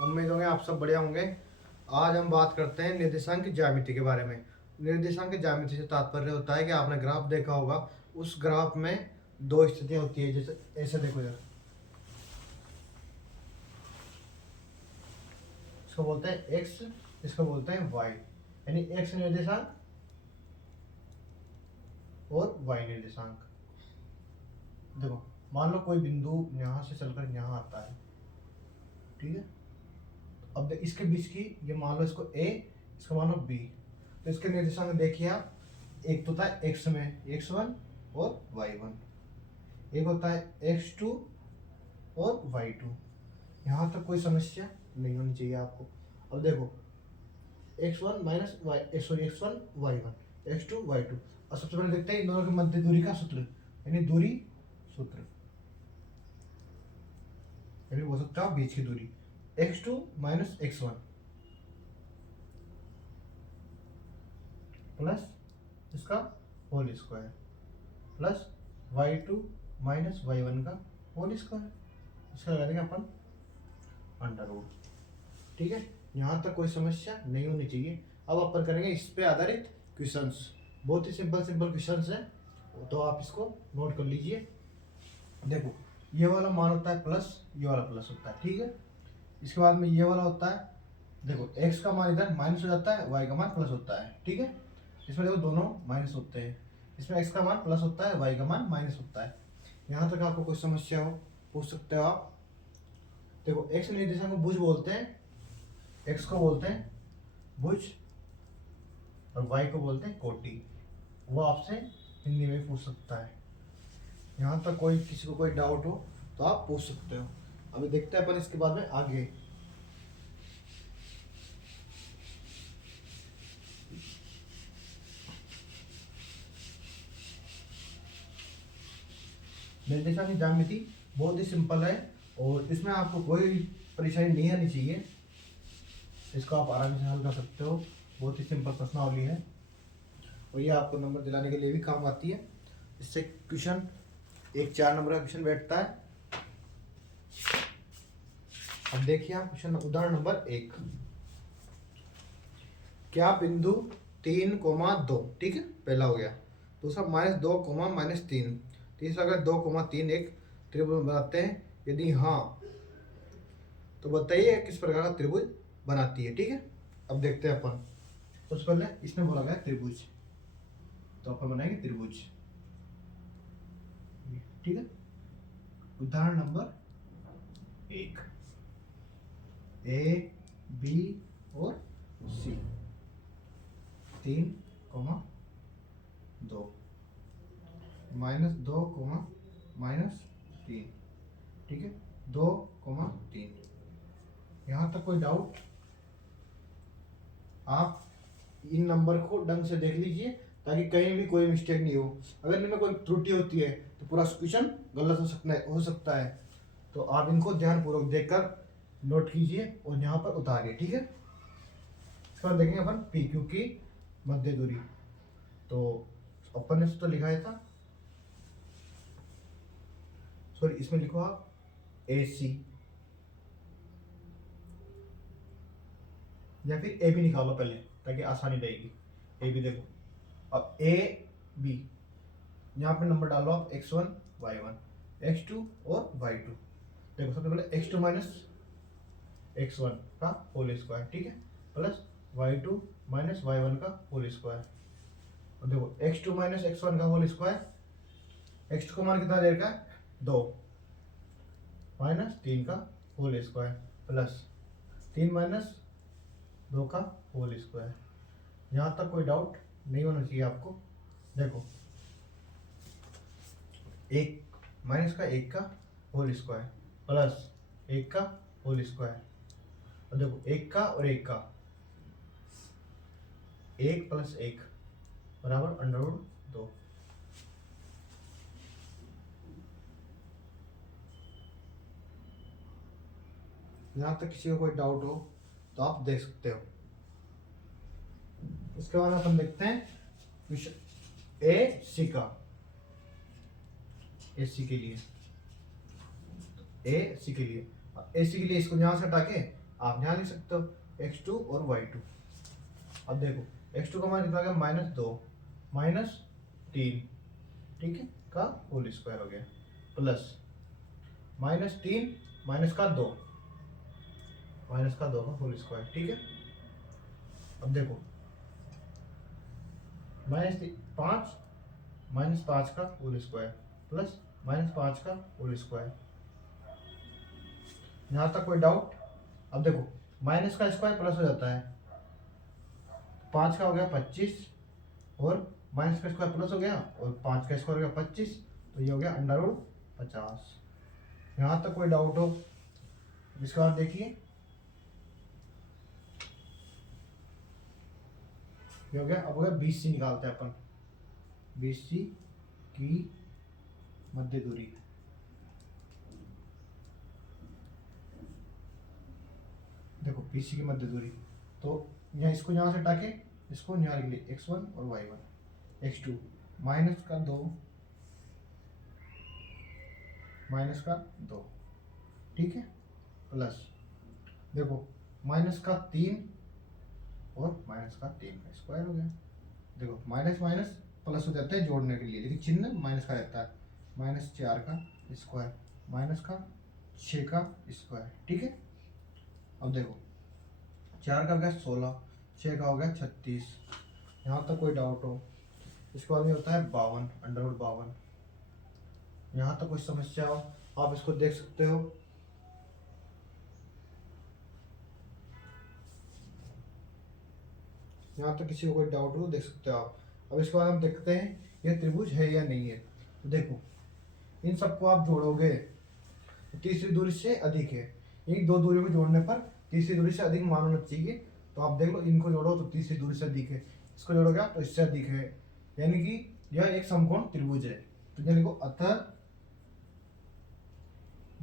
उम्मीद होंगे आप सब बढ़िया होंगे। आज हम बात करते हैं निर्देशांक ज्यामिति के बारे में। निर्देशांक ज्यामिति से तात्पर्य होता है कि आपने ग्राफ देखा होगा, उस ग्राफ में दो स्थितियां होती है। जैसे ऐसे देखो यार, इसको बोलते हैं एक्स, इसको बोलते हैं वाई, यानी एक्स निर्देशांक और वाई निर्देशांक। देखो, मान लो कोई बिंदु यहाँ से चलकर यहाँ आता है, ठीक है। अब इसके बीच की, ये मान लो इसको ए, इसको मान लो बी, तो इसके निर्देशांक देखिए आप। एक तो होता है एक्स में x1 और y1, एक होता है x2 और y2। यहाँ तक कोई समस्या नहीं होनी चाहिए आपको। अब देखो x1 minus Y, sorry x1 y1, x2 y2। और सबसे पहले देखते हैं इन दोनों के मध्य दूरी का सूत्र, यानी दूरी सूत्र, यानी हो सकता है बीच की दूरी x2 माइनस x1 प्लस इसका whole square plus y2 minus y1 का होल स्क्वायर। इसका लगा देंगे अपन अंडर रूट, ठीक है। यहाँ तक कोई समस्या नहीं होनी चाहिए। अब अपन करेंगे इस पे आधारित क्वेश्चंस। बहुत ही सिंपल सिंपल क्वेश्चंस हैं, तो आप इसको नोट कर लीजिए। देखो, ये वाला मान होता है प्लस, ये वाला प्लस होता है, ठीक है। इसके बाद में ये वाला होता है, देखो x का मान इधर माइनस हो जाता है, y का मान प्लस होता है, ठीक है। इसमें देखो दोनों माइनस होते हैं, इसमें x का मान प्लस होता है, y का मान माइनस होता है। यहाँ तक आपको कोई समस्या हो पूछ सकते हो आप। देखो, x निर्देशांक को भुज बोलते हैं, x को बोलते हैं भुज और y को बोलते हैं कोटि। वो आपसे हिंदी में पूछ सकता है। यहाँ तक कोई किसी को कोई डाउट हो तो आप पूछ सकते हो। अभी देखते हैं अपन इसके बाद में आगे। निर्देशांक की ज्यामिति बहुत ही सिंपल है और इसमें आपको कोई परेशानी नहीं आनी चाहिए। इसको आप आराम से हल कर सकते हो, बहुत ही सिंपल प्रश्नावली है और ये आपको नंबर दिलाने के लिए भी काम आती है। इससे क्वेश्चन एक 4 नंबर का क्वेश्चन बैठता है। अब देखिए आप क्वेश्चन उदाहरण नंबर 1। क्या बिंदु 3,2, ठीक है, पहला हो गया। दूसरा -2, -3। तीसरा अगर 2,3 एक त्रिभुज बनाते हैं, यदि हाँ तो बताइए किस प्रकार का त्रिभुज बनाती है, ठीक है। अब देखते हैं अपन। सबसे पहले इसमें बोला गया त्रिभुज, तो अपन बनाएंगे त्रिभुज, ठीक है। उदाहरण नंबर 1, ए बी और सी, 3, -2, -3, ठीक है, 2, 3। यहाँ तक कोई डाउट? आप इन नंबर को ढंग से देख लीजिए ताकि कहीं भी कोई मिस्टेक नहीं हो। अगर इनमें कोई त्रुटि होती है तो पूरा क्वेश्चन गलत हो सकता है। तो आप इनको ध्यानपूर्वक देखकर नोट कीजिए और यहाँ पर उतारिए, ठीक है। इसके बाद देखेंगे अपन पी क्यू की मध्य दूरी। तो अपन ने तो लिखा है था, सॉरी इसमें लिखो आप ए सी, या फिर ए बी निकालो पहले ताकि आसानी रहेगी। ए बी देखो, अब ए बी यहाँ पे नंबर डालो आप x1 y1 x2 और y2। देखो सबसे पहले x2 माइनस x1 का होल स्क्वायर, ठीक है, प्लस y2 माइनस y1 का होल स्क्वायर। और देखो x2 माइनस x1 का होल स्क्वायर, x2 का मान कितना देर का है 2, माइनस 3 का होल स्क्वायर प्लस 3 माइनस 2 का होल स्क्वायर। यहाँ तक कोई डाउट नहीं होना चाहिए आपको। देखो, एक माइनस का 1 का होल स्क्वायर प्लस 1 का होल स्क्वायर, और देखो 1 का और 1 का, 1 प्लस 1 बराबर √2। यहाँ तक किसी को कोई डाउट हो तो आप देख सकते हो। इसके बाद अपन देखते हैं ए सी का, ए सी के लिए इसको यहाँ से हटा के आप यहाँ लिख सकते हो x2 और y2। अब देखो x2 का मान कितना गया -2 -3, ठीक है, का होल स्क्वायर हो गया, प्लस -3 -2 -2 का होल स्क्वायर, ठीक है। अब देखो -5 -5 का होल स्क्वायर प्लस -5 का होल स्क्वायर। यहाँ तक कोई डाउट? अब देखो माइनस का स्क्वायर प्लस हो जाता है, 5 का हो गया 25 और माइनस का स्क्वायर प्लस हो गया और 5 का स्क्वायर हो गया 25, तो ये हो गया √50। यहाँ तक कोई डाउट हो? इसके बाद देखिए ये हो गया। अब हो गया BC निकालते हैं अपन, BC की मध्य दूरी। देखो BC की मध्य दूरी, तो यहाँ इसको यहाँ से हटा के इसको यहाँ लिख लिए x1 और y1, x2 -2 ठीक है, प्लस देखो -3 और -3 का स्क्वायर हो गया। देखो माइनस माइनस प्लस हो जाता है जोड़ने के लिए, लेकिन चिन्ह माइनस का रहता है, -4 का स्क्वायर -6 का स्क्वायर, ठीक है। अब देखो 4 का हो गया 16, 6 का हो गया 36। यहाँ तक कोई डाउट हो? इसके बाद में होता है 52, √52। यहाँ तक कोई समस्या हो आप इसको देख सकते हो। यहाँ तक किसी को कोई डाउट हो देख सकते हो आप। अब इसके बाद हम देखते हैं यह त्रिभुज है या नहीं है। तो देखो इन सबको आप जोड़ोगे तो तीसरी दूरी से अधिक है, इन दो दूरियों को जोड़ने पर तीसरी दूरी से अधिक मान होना चाहिए। तो आप देख लो इनको जोड़ो तो तीसरी दूरी से अधिक है, इसको जोड़ोगे आप तो इससे अधिक है, यानी कि यह एक समकोण त्रिभुज है। तो यानी को अतः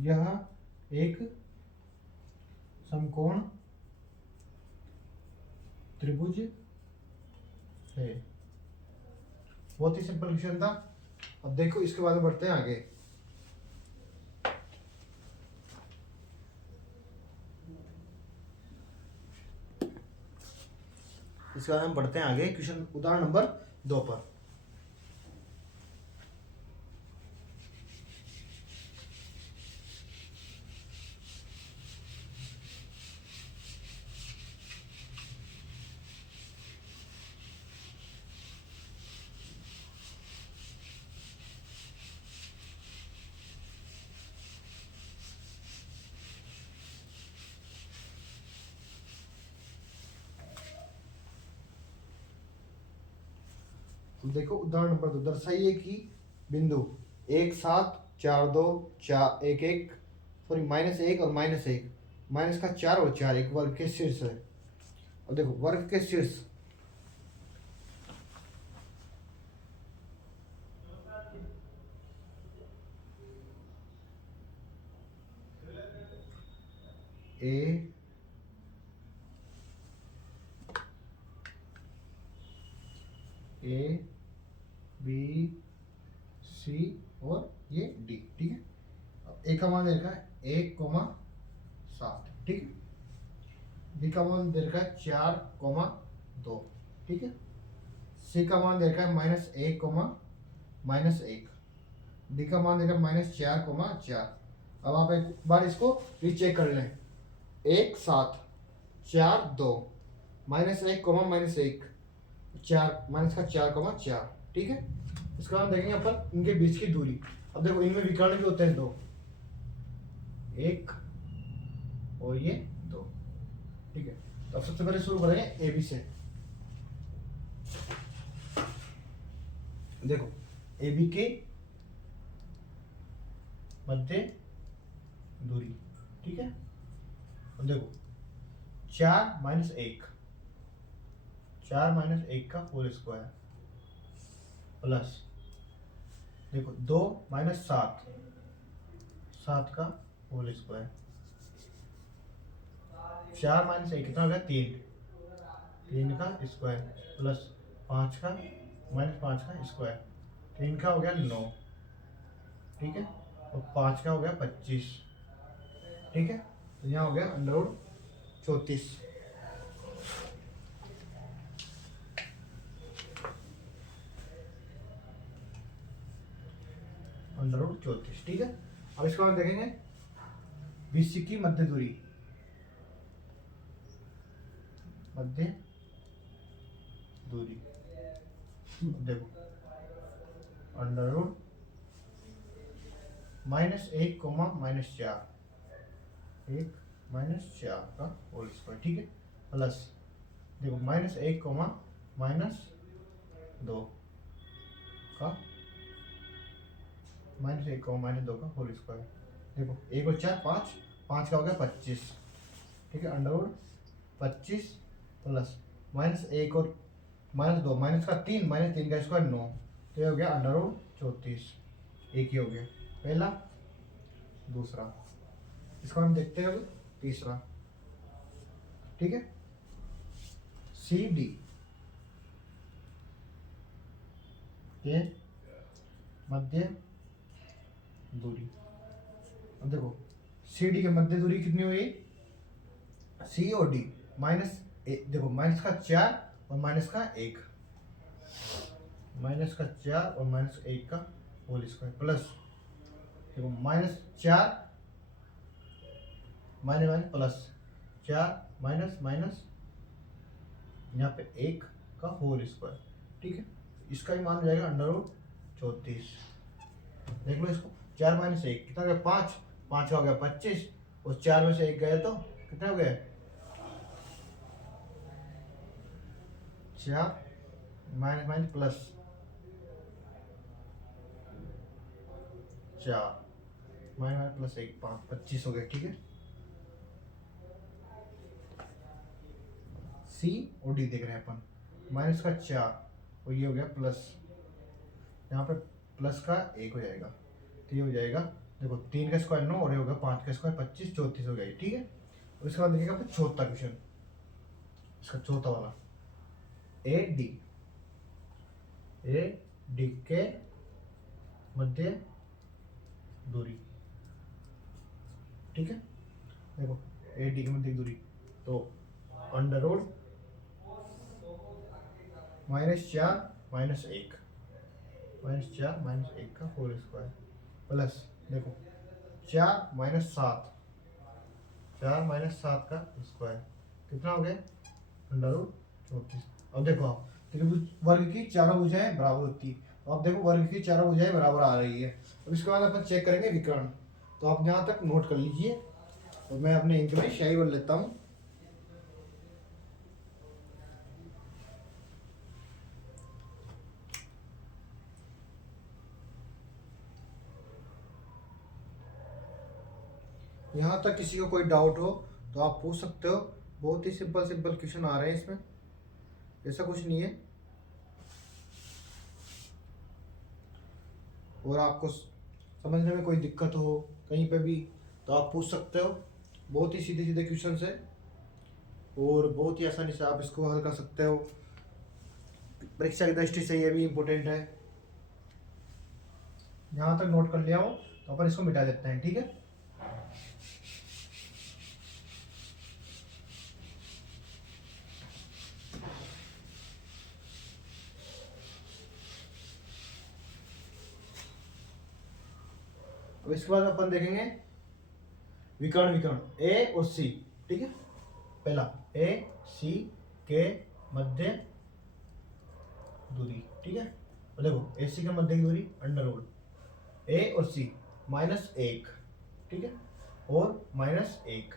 यह एक समकोण त्रिभुज है। बहुत ही सिंपल क्वेश्चन था। अब देखो इसके बाद में बढ़ते हैं आगे। इसके बाद हम बढ़ते हैं आगे क्वेश्चन उदाहरण नंबर 2 पर। देखो उदाहरण नंबर 2, दर्शाइए कि बिंदु 1 7 4 2 4 1 1 सॉरी -1 और -1 माइनस का 4 और 4 एक वर्ग के शीर्ष है। और देखो वर्ग के शीर्ष ए बी सी और ये डी, ठीक है। अब ए का मान दे रखा है 1,7, ठीक है। बी का मान दे रखा है 4,2, ठीक है। सी का मान दे रखा है -1, डी का मान दे रखा है -4,4। अब आप एक बार इसको रीचेक कर लें, 1 7 4 2 -1, -1 माइनस का 4,4, ठीक है। इसका हम देखेंगे अपन इनके बीच की दूरी। अब देखो इनमें विकर्ण भी होते हैं 2, 1 और ये 2, ठीक है। तो अब सबसे पहले शुरू करेंगे ए बी से। देखो ए बी के मध्य दूरी, ठीक है। अब देखो 4 - 1 का होल स्क्वायर प्लस देखो 2 - 7 का होल स्क्वायर, 4 - 1 कितना हो गया 3 का स्क्वायर प्लस 5 का -5 का स्क्वायर, 3 का हो गया 9, ठीक है। और 5 का हो गया 25, ठीक है। तो यहाँ हो गया 34 √34, ठीक है। अब इसको हम देखेंगे बीसी की मध्य दूरी, मध्य दूरी देखो -1 कोमा -4, 1 -4 का होल स्क्वायर, ठीक है, प्लस देखो -1 कोमा -2 का -1 का होल स्क्वायर। देखो 1 और 4 5, 5 का हो गया 25, ठीक है, √25 प्लस -1 और -2, माइनस का 3, -3 का स्क्वायर 9, तो ये हो गया √34। एक ही हो गया पहला। दूसरा इसको हम देखते हैं अभी तीसरा, ठीक है, CD के मध्य दूरी। अब देखो CD के मध्य दूरी कितनी हुई, C और D देखो माइनस का 4 और माइनस का 1, माइनस का 4 और माइनस 1 का होल स्क्वायर, प्लस देखो -4 माइनस प्लस 4 माइनस माइनस यहाँ पे 1 का होल स्क्वायर, ठीक है। इसका ही मान हो जाएगा √34। देख लो इसको, 4 - 1 कितना गया 5, 5 का हो गया 25 और 4 में से 1 गया तो कितना हो गया 4 माइनस प्लस 4 माइनस प्लस 1 5, 25 हो गया, ठीक है। C और D देख रहे हैं अपन, माइनस का 4 और ये हो गया प्लस, यहाँ पे प्लस का 1 हो जाएगा, तो ये हो जाएगा देखो 3 का स्क्वायर 9 और ये हो गया 5 का स्क्वायर 25, 34 हो गया, ठीक है। उसके बाद देखिएगा अपन चौथा क्वेश्चन, इसका चौथा वाला AD के मध्य दूरी, ठीक है। देखो AD के मध्य दूरी तो √-4 -4 -1 का होल स्क्वायर, प्लस देखो 4 - 7, 4 - 7 का स्क्वायर कितना हो गया √34। अब देखो आप त्रिभुज वर्ग की चारों भुजाएं बराबर होती है, तो आप देखो वर्ग की चारों भुजाएं बराबर आ रही है। अब इसके बाद अपन चेक करेंगे विकर्ण, तो आप यहाँ तक नोट कर लीजिए और मैं अपने इंक में स्याही भर लेता हूँ। यहाँ तक किसी को कोई डाउट हो तो आप पूछ सकते हो, बहुत ही सिंपल सिंपल क्वेश्चन आ रहे हैं इसमें, ऐसा कुछ नहीं है। और आपको समझने में कोई दिक्कत हो कहीं पे भी तो आप पूछ सकते हो, बहुत ही सीधे सीधे क्वेश्चन है और बहुत ही आसानी से आप इसको हल कर सकते हो। परीक्षा की दृष्टि से ये भी इम्पोर्टेंट है। यहाँ तक नोट कर लिया हो तो अपन इसको मिटा देते हैं, ठीक है। अब इसके बाद अपन देखेंगे विकर्ण ए और सी, ठीक है। पहला ए सी के मध्य दूरी, ठीक है। और देखो ए सी के मध्य की दूरी √, ए और सी -1, ठीक है, और -1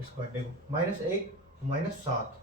स्क्वायर, देखो -1 -7